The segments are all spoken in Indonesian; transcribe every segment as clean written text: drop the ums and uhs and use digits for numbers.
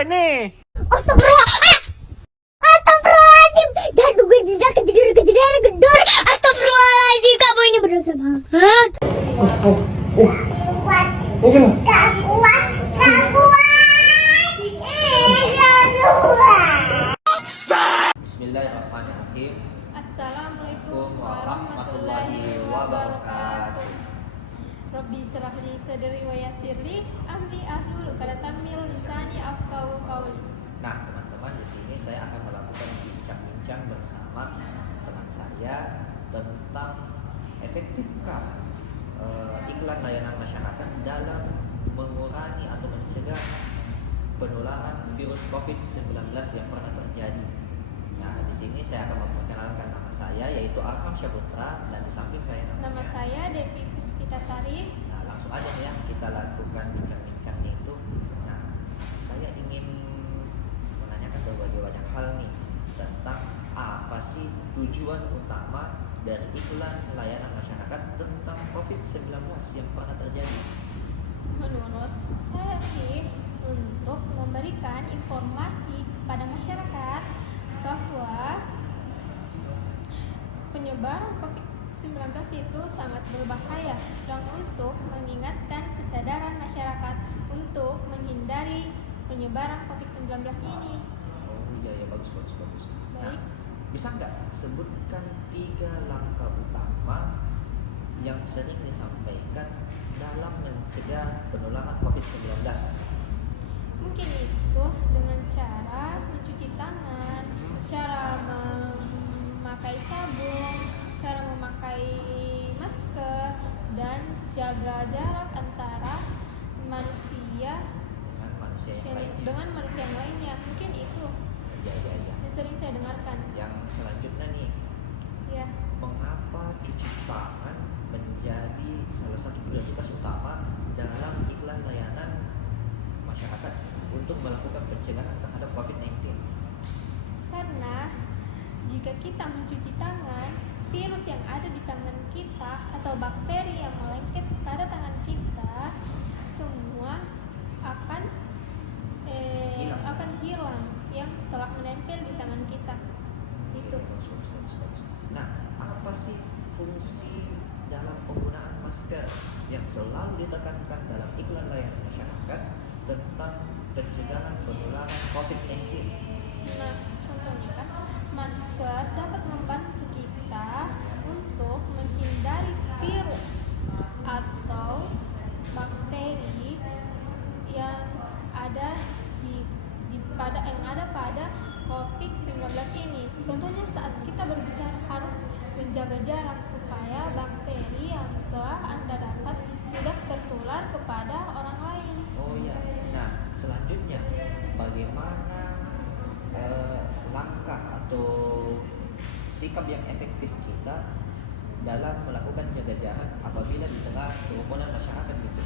apa nih? Astagfirullah. Astagfirullahaladzim. Dan gue tidak kejadian gedor. Astagfirullahaladzim. Kamu ini berdosa banget. Gak kuat. Bismillahirrahmanirrahim. Assalamualaikum warahmatullahi wabarakatuh. Rabbi syrah li sadri wa yassir li amri ahlul 'uqdatam min lisani yafqahu qawli. Nah, teman-teman, di sini saya akan melakukan bincang-bincang bersama teman saya tentang efektifkah iklan layanan masyarakat dalam mengurangi atau mencegah penularan virus COVID-19 yang pernah terjadi. Nah, di sini saya akan memperkenalkan nama saya, yaitu Arham Syaputra, dan di samping saya Nama saya Devi Puspitasari. Nah, langsung aja nih ya, kita lakukan bincang-bincangnya itu. Nah, saya ingin menanyakan berbagai banyak hal nih tentang apa sih tujuan utama dari iklan layanan masyarakat tentang COVID-19 yang pernah terjadi. Menurut saya sih untuk memberikan informasi kepada masyarakat bahwa penyebaran COVID-19 itu sangat berbahaya, dan untuk mengingatkan kesadaran masyarakat untuk menghindari penyebaran COVID-19 ini. Oh iya ya, bagus. Nah, Baik. bisa nggak sebutkan 3 langkah utama yang sering disampaikan dalam mencegah penularan COVID-19? Mungkin itu dengan cara mencuci tangan, cara memakai sabun, cara memakai masker, dan jaga jarak antara manusia Dengan manusia yang lainnya. dengan manusia yang lainnya. Mungkin itu Iya. yang sering saya dengarkan. Yang selanjutnya nih, Ya, mengapa cuci tangan menjadi salah satu prioritas utama dalam iklan layanan masyarakat untuk melakukan pencegahan terhadap COVID-19? karena jika kita mencuci tangan, virus yang ada di tangan kita atau bakteri yang melengket pada tangan kita semua akan hilang yang telah menempel di tangan kita. Itu. Bagus. Nah, apa sih fungsi dalam penggunaan masker yang selalu ditekankan dalam iklan layanan masyarakat tentang pencegahan penularan COVID-19? Nah, contohnya kan masker dapat membantu kita untuk menghindari virus atau bakteri yang ada pada COVID-19 ini. Contohnya saat kita berbicara harus menjaga jarak supaya bakteri yang telah Anda dapat tidak tertular kepada orang lain. Oh iya. Nah, selanjutnya bagaimana langkah atau sikap yang efektif kita dalam melakukan jaga jarak apabila di tengah kerumunan masyarakat gitu?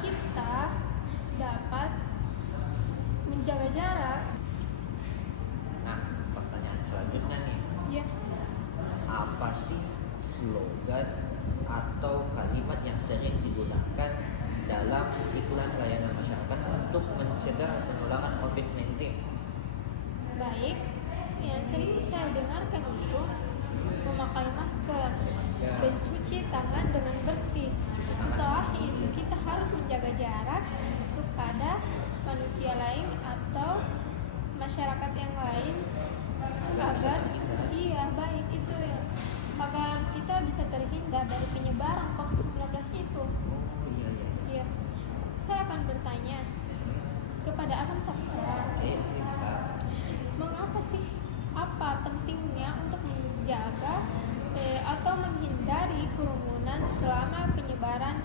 Kita dapat menjaga jarak. Nah, pertanyaan selanjutnya nih, Ya, apa sih slogan atau kalimat yang sering digunakan dalam iklan layanan masyarakat untuk mencegah penularan COVID-19? baik. Yang sering saya dengarkan itu memakai masker dan cuci tangan dengan bersih. Setelah itu kita harus menjaga jarak kepada manusia lain atau masyarakat yang lain agar baik itu ya, agar kita bisa terhindar dari penyebaran COVID-19 itu. Oh iya. Ya, saya akan bertanya kepada Arham Syaputra, Oke, bisa. mengapa sih, apa pentingnya untuk menjaga atau menghindari kerumunan selama penyebaran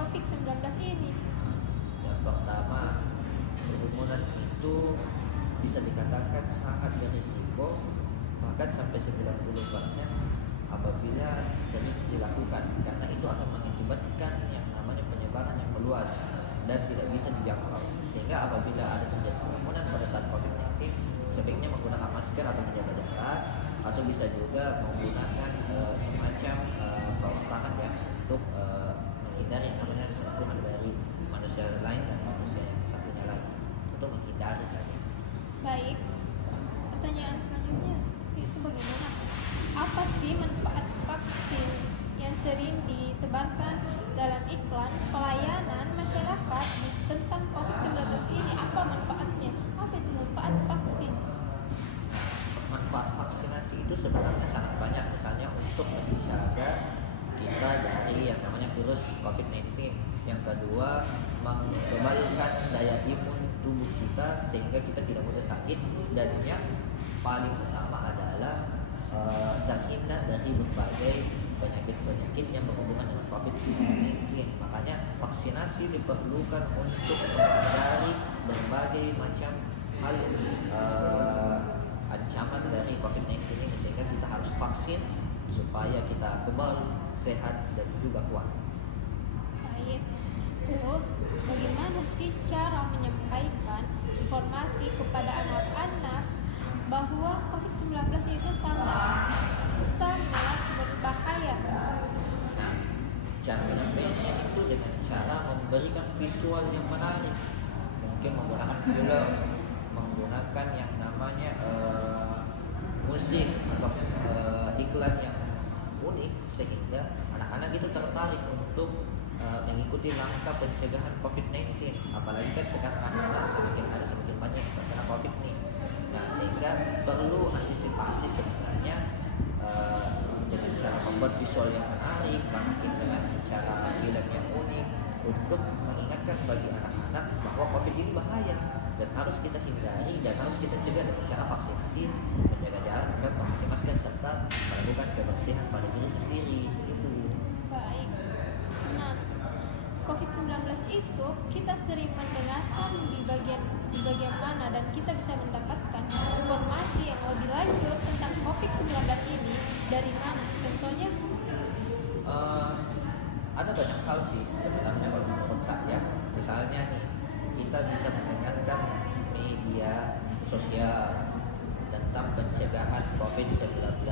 COVID-19 ini? Yang pertama, kerumunan itu bisa dikatakan sangat berisiko, bahkan sampai 90% apabila sering dilakukan, karena itu akan mengakibatkan yang namanya penyebaran yang meluas dan tidak bisa dijangkau. Sehingga apabila ada terjadi kerumunan pada saat COVID-19, sebaiknya menggunakan masker atau menjaga jarak, atau bisa juga menggunakan semacam kaos tangan ya, untuk menghindari yang namanya sentuhan dari manusia lain dan manusia yang satunya melakukan pelayanan masyarakat tentang COVID-19 ini. Apa manfaatnya? Apa itu manfaat vaksin? Manfaat vaksinasi itu sebenarnya sangat banyak, misalnya untuk menjaga kita dari yang namanya virus COVID-19. Yang kedua, mengebalkan daya imun tubuh kita sehingga kita tidak mudah sakit, dan yang paling utama adalah terhindar dari berbagai penyakit-penyakit yang berhubungan dengan COVID-19. Makanya vaksinasi diperlukan untuk menghindari berbagai macam hal ancaman dari COVID-19 ini, sehingga kita harus vaksin supaya kita kebal, sehat, dan juga kuat. Baik. Terus, bagaimana sih cara menyampaikan informasi kepada anak-anak bahwa COVID-19 itu sangat berbahaya? Nah, cara menyampaikannya itu dengan cara memberikan visual yang menarik, mungkin menggunakan film, menggunakan yang namanya musik atau iklan yang unik, sehingga anak-anak itu tertarik untuk mengikuti langkah pencegahan COVID-19. Apalagi kan sekarang anak-anak semakin hari semakin banyak terkena COVID nih. Nah, sehingga perlu antisipasi sebenarnya dengan cara membuat visual yang menarik, mungkin dengan cara film yang unik, untuk mengingatkan bagi anak-anak bahwa COVID ini bahaya dan harus kita hindari dan harus kita cegah dengan cara vaksinasi, menjaga jarak, dan memakai masker, serta melakukan kebersihan pada diri sendiri. Itu. Baik. Nah, COVID-19 itu kita sering mendengarkan di bagian mana, dan kita bisa mendapatkan informasi yang lebih lanjut tentang COVID-19 ini dari mana? Contohnya? Ada banyak hal sih sebenarnya kalau menurut saya. Misalnya nih, kita bisa mendengarkan media sosial tentang pencegahan COVID-19.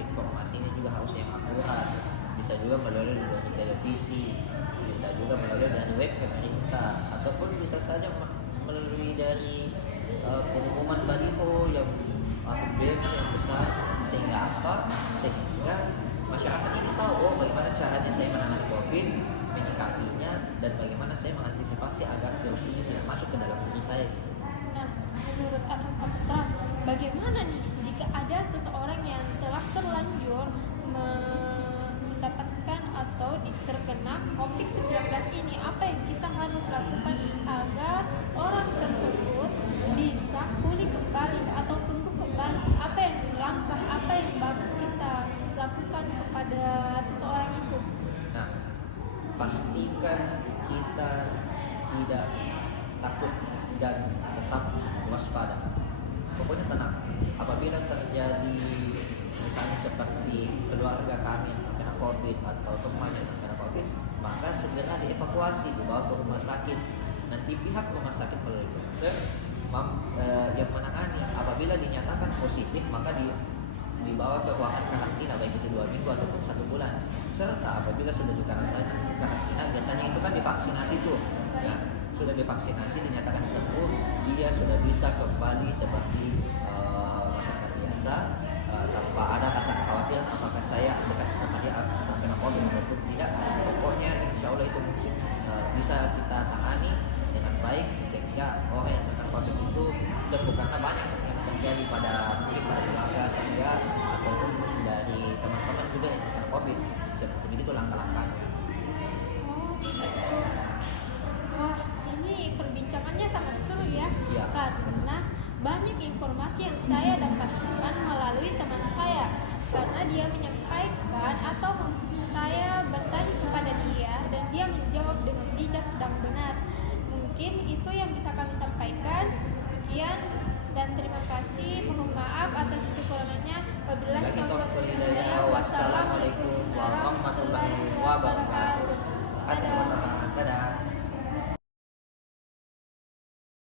Informasinya juga harus yang akurat. Bisa juga melalui dari televisi, bisa juga melalui dari web pemerintah, ataupun bisa saja melalui dari pengumuman baliho yang banner yang besar. Sehingga apa? Sehingga masyarakat ini tahu, oh, bagaimana caranya saya menangani COVID, menyikapinya, dan bagaimana saya mengantisipasi agar virus ini tidak masuk ke dalam diri saya. Nah, menurut Arham Saputra, bagaimana nih jika ada seseorang yang telah terlanjur mendapatkan atau terkena COVID-19 ini? Apa yang kita harus lakukan agar orang tersebut bisa pulih kembali atau sembuh kembali? Apa yang bagus kita lakukan kepada seseorang itu? Nah, pastikan kita tidak takut dan tetap waspada. Pokoknya tenang. Apabila terjadi misalnya seperti keluarga kami yang terkena COVID atau teman yang terkena COVID, maka segera dievakuasi, dibawa ke rumah sakit. Nanti pihak rumah sakit melalui dokter yang menangani. Apabila dinyatakan positif, maka dibawa ke ruangan karantina, baik itu 2 minggu ataupun 1 bulan. Serta apabila sudah di karantina, biasanya itu kan divaksinasi tuh. Nah, sudah divaksinasi, dinyatakan sembuh, dia sudah bisa kembali seperti masyarakat biasa, tanpa ada rasa kekhawatiran apakah saya dekat sama dia terkena COVID ataupun tidak. Pokoknya insya Allah itu mungkin bisa kita tangani dengan baik, sehingga orang yang terkena COVID itu sembuh. Karena banyak yang terjadi pada keluarga saya ataupun dari teman-teman juga yang terkena COVID. Seperti begitu langkah-langkahnya. Oh, gitu. Wah, ini perbincangannya sangat seru ya. Iya. Karena banyak informasi yang saya dapatkan melalui teman saya, karena dia menyampaikan atau saya bertanya kepada dia dan dia menjawab dengan bijak dan benar. Mungkin itu yang bisa kami sampaikan. Sekian dan terima kasih. Mohon maaf atas kekurangannya. Wabillahi taufiq wal hidayah. Wassalamualaikum warahmatullahi wabarakatuh. Terima kasih teman-teman. Dadah.